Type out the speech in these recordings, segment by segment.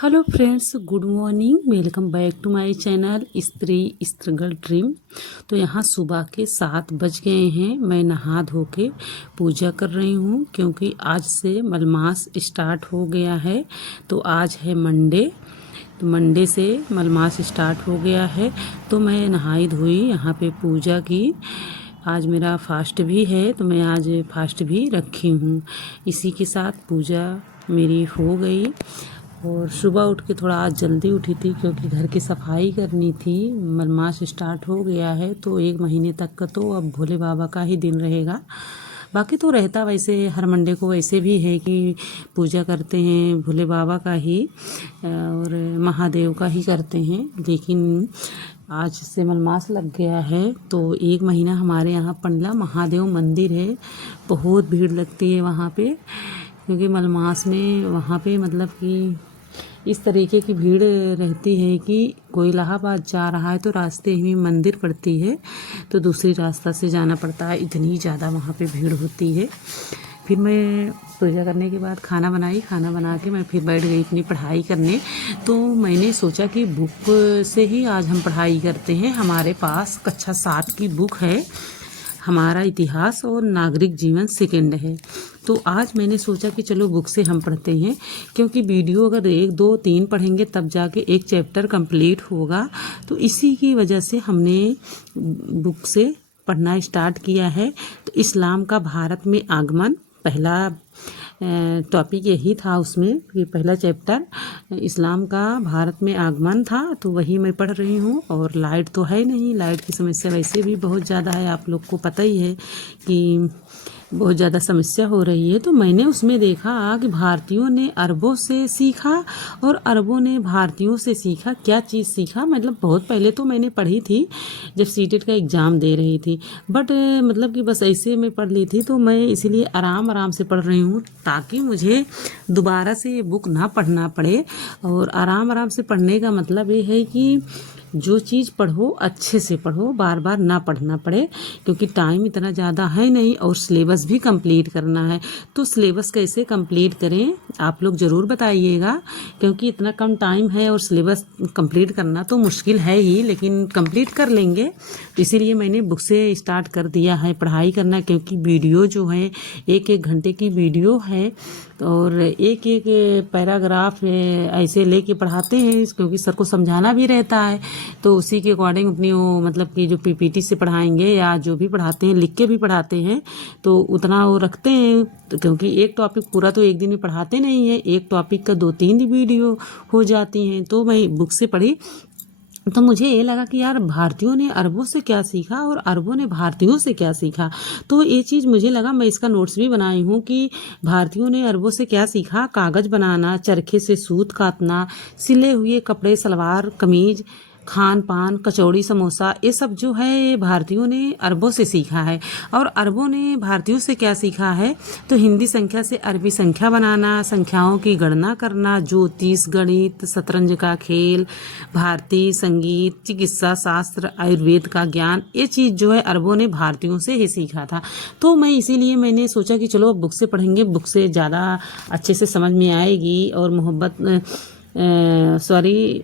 Hello friends, good morning. Welcome back to my channel Stree struggle dream. तो यहाँ सुबह के 7 बज गए हैं। मैं नहा धो के पूजा कर रही हूँ क्योंकि आज से मलमास स्टार्ट हो गया है। तो आज है मंडे, तो मंडे से मलमास स्टार्ट हो गया है। तो मैं नहाई धोई यहाँ पे पूजा की। आज मेरा फास्ट भी है, तो मैं आज फास्ट भी रखी हूँ। इसी के साथ पूजा मेरी हो गई। और सुबह उठ के थोड़ा आज जल्दी उठी थी क्योंकि घर की सफाई करनी थी। मलमास स्टार्ट हो गया है तो 1 महीने तक का तो अब भोले बाबा का ही दिन रहेगा। बाकी तो रहता वैसे हर मंडे को वैसे भी है कि पूजा करते हैं भोले बाबा का ही और महादेव का ही करते हैं। लेकिन आज से मलमास लग गया है तो 1 महीना हमारे यहाँ पंडला महादेव मंदिर है। बहुत भीड़ लगती है वहाँ पे क्योंकि मलमास में वहाँ पे मतलब कि इस तरीके की भीड़ रहती है कि कोई इलाहाबाद जा रहा है तो रास्ते में मंदिर पड़ती है तो दूसरी रास्ता से जाना पड़ता है। इतनी ज़्यादा वहाँ पे भीड़ होती है। फिर मैं पूजा करने के बाद खाना बनाई। खाना बना के मैं फिर बैठ गई अपनी पढ़ाई करने। तो मैंने सोचा कि बुक से ही आज हम पढ़ाई करते हैं। हमारे पास कक्षा 7 की बुक है, हमारा इतिहास और नागरिक जीवन सेकंड है। तो आज मैंने सोचा कि चलो बुक से हम पढ़ते हैं क्योंकि वीडियो अगर 1 2 3 पढ़ेंगे तब जाके एक चैप्टर कंप्लीट होगा। तो इसी की वजह से हमने बुक से पढ़ना स्टार्ट किया है। तो इस्लाम का भारत में आगमन पहला टॉपिक यही था उसमें कि पहला चैप्टर इस्लाम का भारत में आगमन था। तो वही मैं पढ़ रही हूँ। और लाइट तो है नहीं, लाइट की समस्या वैसे भी बहुत ज़्यादा है, आप लोग को पता ही है कि बहुत ज़्यादा समस्या हो रही है। तो मैंने उसमें देखा कि भारतीयों ने अरबों से सीखा और अरबों ने भारतीयों से सीखा। क्या चीज़ सीखा मतलब बहुत पहले तो मैंने पढ़ी थी जब सीटेट का एग्ज़ाम दे रही थी, बट मतलब कि बस ऐसे मैं पढ़ ली थी। तो मैं इसीलिए आराम आराम से पढ़ रही हूँ ताकि मुझे दोबारा से ये बुक ना पढ़ना पड़े। और आराम आराम से पढ़ने का मतलब ये है कि जो चीज़ पढ़ो अच्छे से पढ़ो, बार बार ना पढ़ना पड़े क्योंकि टाइम इतना ज़्यादा है नहीं और सिलेबस भी कंप्लीट करना है। तो सिलेबस कैसे कंप्लीट करें आप लोग ज़रूर बताइएगा क्योंकि इतना कम टाइम है और सिलेबस कंप्लीट करना तो मुश्किल है ही, लेकिन कंप्लीट कर लेंगे। तो इसीलिए मैंने बुक से स्टार्ट कर दिया है पढ़ाई करना क्योंकि वीडियो जो है 1-1 घंटे की वीडियो है और एक एक पैराग्राफ ऐसे लेके पढ़ाते हैं क्योंकि सर को समझाना भी रहता है। तो उसी के अकॉर्डिंग अपनी वो मतलब कि जो पीपीटी से पढ़ाएंगे या जो भी पढ़ाते हैं लिख के भी पढ़ाते हैं तो उतना वो रखते हैं। तो क्योंकि एक टॉपिक पूरा तो एक दिन में पढ़ाते नहीं है, एक टॉपिक का 2-3 वीडियो हो जाती हैं। तो मैं बुक से पढ़ी तो मुझे ये लगा कि यार भारतीयों ने अरबों से क्या सीखा और अरबों ने भारतीयों से क्या सीखा। तो ये चीज़ मुझे लगा, मैं इसका नोट्स भी बनाई हूँ कि भारतीयों ने अरबों से क्या सीखा। कागज़ बनाना, चरखे से सूत काटना, सिले हुए कपड़े, सलवार कमीज, खान पान, कचौड़ी समोसा, ये सब जो है ये भारतीयों ने अरबों से सीखा है। और अरबों ने भारतीयों से क्या सीखा है तो हिंदी संख्या से अरबी संख्या बनाना, संख्याओं की गणना करना, ज्योतिष, गणित, शतरंज का खेल, भारतीय संगीत, चिकित्सा शास्त्र, आयुर्वेद का ज्ञान, ये चीज़ जो है अरबों ने भारतीयों से ही सीखा था। तो मैं इसीलिए मैंने सोचा कि चलो बुक से पढ़ेंगे, बुक से ज़्यादा अच्छे से समझ में आएगी। और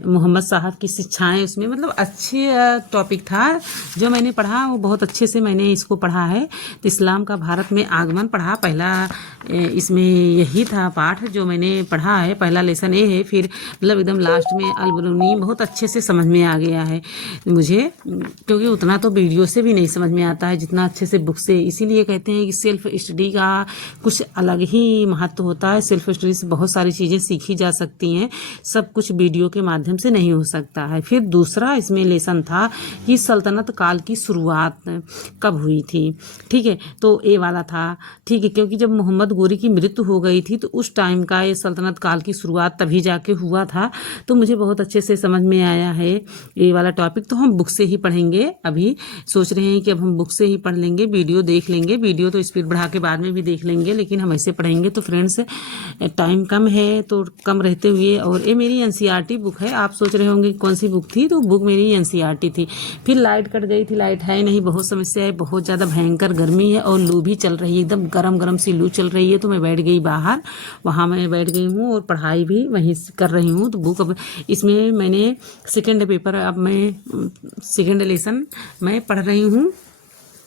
मोहम्मद साहब की शिक्षाएं उसमें मतलब अच्छे टॉपिक था जो मैंने पढ़ा, वो बहुत अच्छे से मैंने इसको पढ़ा है। तो इस्लाम का भारत में आगमन पढ़ा, पहला इसमें यही था पाठ जो मैंने पढ़ा है, पहला लेसन ये है। फिर मतलब एकदम लास्ट में अलबरूनी बहुत अच्छे से समझ में आ गया है मुझे क्योंकि उतना तो वीडियो से भी नहीं समझ में आता है जितना अच्छे से बुक से। इसीलिए कहते हैं कि सेल्फ स्टडी का कुछ अलग ही महत्व होता है। सेल्फ स्टडी से बहुत सारी चीज़ें सीखी जा सकती हैं, सब कुछ वीडियो के माध्यम से नहीं हो सकता है। फिर दूसरा इसमें लेसन था कि सल्तनत काल की शुरुआत कब हुई थी, ठीक है। तो ये वाला था, ठीक है, क्योंकि जब मोहम्मद गोरी की मृत्यु हो गई थी तो उस टाइम का ये सल्तनत काल की शुरुआत तभी जाके हुआ था। तो मुझे बहुत अच्छे से समझ में आया है ये वाला टॉपिक। तो हम बुक से ही पढ़ेंगे, अभी सोच रहे हैं कि अब हम बुक से ही पढ़ लेंगे, वीडियो देख लेंगे। वीडियो तो स्पीड बढ़ा के बाद में भी देख लेंगे लेकिन हम ऐसे पढ़ेंगे। तो फ्रेंड्स टाइम कम है तो कम रहते हुए और ये मेरी एनसीईआरटी बुक है। आप सोच रहे होंगे कौन सी बुक थी, तो बुक मेरी एनसीईआरटी थी। फिर लाइट कट गई थी, लाइट है नहीं, बहुत समस्या है, बहुत ज़्यादा भयंकर गर्मी है और लू भी चल रही है, एकदम गरम गरम सी लू चल रही है। तो मैं बैठ गई बाहर, वहाँ मैं बैठ गई हूँ और पढ़ाई भी वहीं से कर रही हूँ। तो बुक अब इसमें मैंने सेकेंड पेपर, अब मैं सेकेंड लेसन मैं पढ़ रही हूँ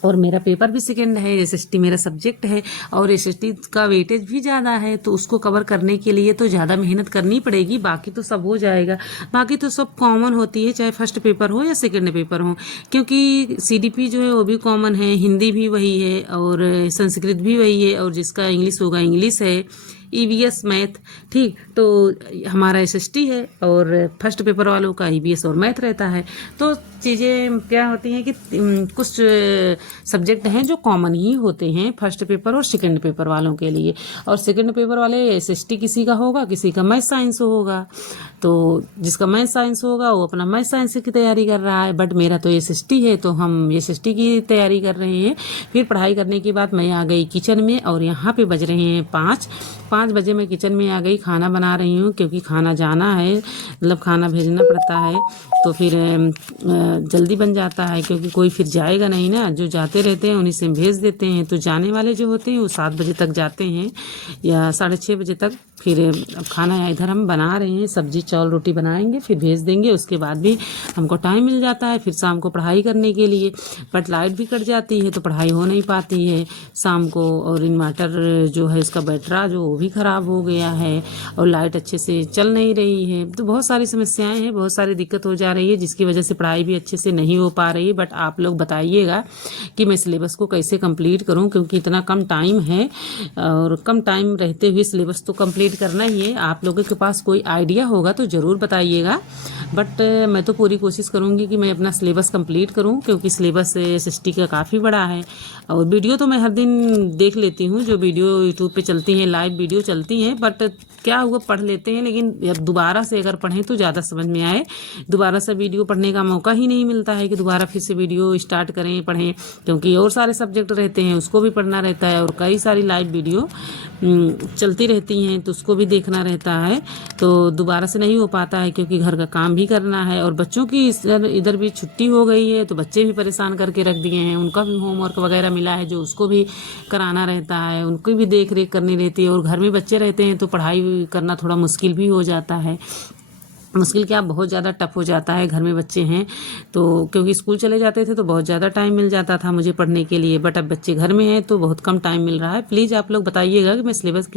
और मेरा पेपर भी सेकेंड है, एसएसटी मेरा सब्जेक्ट है और एसएसटी का वेटेज भी ज़्यादा है, तो उसको कवर करने के लिए तो ज़्यादा मेहनत करनी पड़ेगी। बाकी तो सब हो जाएगा, बाकी तो सब कॉमन होती है, चाहे फर्स्ट पेपर हो या सेकेंड पेपर हो, क्योंकि सीडीपी जो है वो भी कॉमन है, हिंदी भी वही है और संस्कृत भी वही है, और जिसका इंग्लिश होगा इंग्लिश है, ईवीएस मैथ। ठीक, तो हमारा एसएसटी है और फर्स्ट पेपर वालों का ईवीएस और मैथ रहता है। तो चीज़ें क्या होती हैं कि कुछ सब्जेक्ट हैं जो कॉमन ही होते हैं फर्स्ट पेपर और सेकंड पेपर वालों के लिए, और सेकंड पेपर वाले एसएसटी किसी का होगा, किसी का मैथ साइंस होगा। तो जिसका मैथ साइंस होगा वो अपना मैथ साइंस की तैयारी कर रहा है, बट मेरा तो एसएसटी है, तो हम एसएसटी की तैयारी कर रहे हैं। फिर पढ़ाई करने के बाद मैं आ गई किचन में, और यहाँ पे बज रहे हैं 5 बजे मैं किचन में आ गई, खाना बना रही हूँ, क्योंकि खाना जाना है, मतलब खाना भेजना पड़ता है, तो फिर जल्दी बन जाता है, क्योंकि कोई फिर जाएगा नहीं ना, जो जाते रहते हैं उन्हीं से भेज देते हैं। तो जाने वाले जो होते हैं वो 7 बजे तक जाते हैं या 6:30 बजे तक। फिर अब खाना इधर हम बना रहे हैं, सब्जी चावल रोटी बनाएंगे, फिर भेज देंगे, उसके बाद भी हमको टाइम मिल जाता है फिर शाम को पढ़ाई करने के लिए। बट लाइट भी कट जाती है तो पढ़ाई हो नहीं पाती है शाम को, और इन्वर्टर जो है इसका बैटरा जो वो भी ख़राब हो गया है, और लाइट अच्छे से चल नहीं रही है। तो बहुत सारी समस्याएं हैं, बहुत सारी दिक्कत हो जा रही है, जिसकी वजह से पढ़ाई भी अच्छे से नहीं हो पा रही है। बट आप लोग बताइएगा कि मैं सिलेबस को कैसे कंप्लीट करूं, क्योंकि इतना कम टाइम है और कम टाइम रहते हुए सिलेबस तो कंप्लीट करना ही है। आप लोगों के पास कोई आइडिया होगा तो ज़रूर बताइएगा, बट मैं तो पूरी कोशिश करूंगी कि मैं अपना सिलेबस कंप्लीट करूं, क्योंकि सिलेबस एसएसटी का काफ़ी बड़ा है। और वीडियो तो मैं हर दिन देख लेती हूँ, जो वीडियो यूट्यूब पे चलती हैं, लाइव वीडियो चलती हैं, बट क्या हुआ पढ़ लेते हैं, लेकिन दोबारा से अगर पढ़ें तो ज़्यादा समझ में आए। दोबारा से वीडियो पढ़ने का मौका ही नहीं मिलता है कि दोबारा फिर से वीडियो स्टार्ट करें पढ़ें, क्योंकि और सारे सब्जेक्ट रहते हैं, उसको भी पढ़ना रहता है, और कई सारी लाइव वीडियो चलती रहती हैं तो उसको भी देखना रहता है। तो दोबारा से नहीं हो पाता है, क्योंकि घर का काम भी करना है, और बच्चों की इधर भी छुट्टी हो गई है, तो बच्चे भी परेशान करके रख दिए हैं, उनका भी होमवर्क वगैरह मिला है जो उसको भी कराना रहता है, उनकी भी देख रेख करनी रहती है, और घर में बच्चे रहते हैं तो पढ़ाई करना थोड़ा मुश्किल भी हो जाता है। मुश्किल क्या, बहुत ज़्यादा टफ हो जाता है, घर में बच्चे हैं तो, क्योंकि स्कूल चले जाते थे तो बहुत ज़्यादा टाइम मिल जाता था मुझे पढ़ने के लिए, बट अब बच्चे घर में हैं तो बहुत कम टाइम मिल रहा है। प्लीज़ आप लोग बताइएगा कि मैं सिलेबस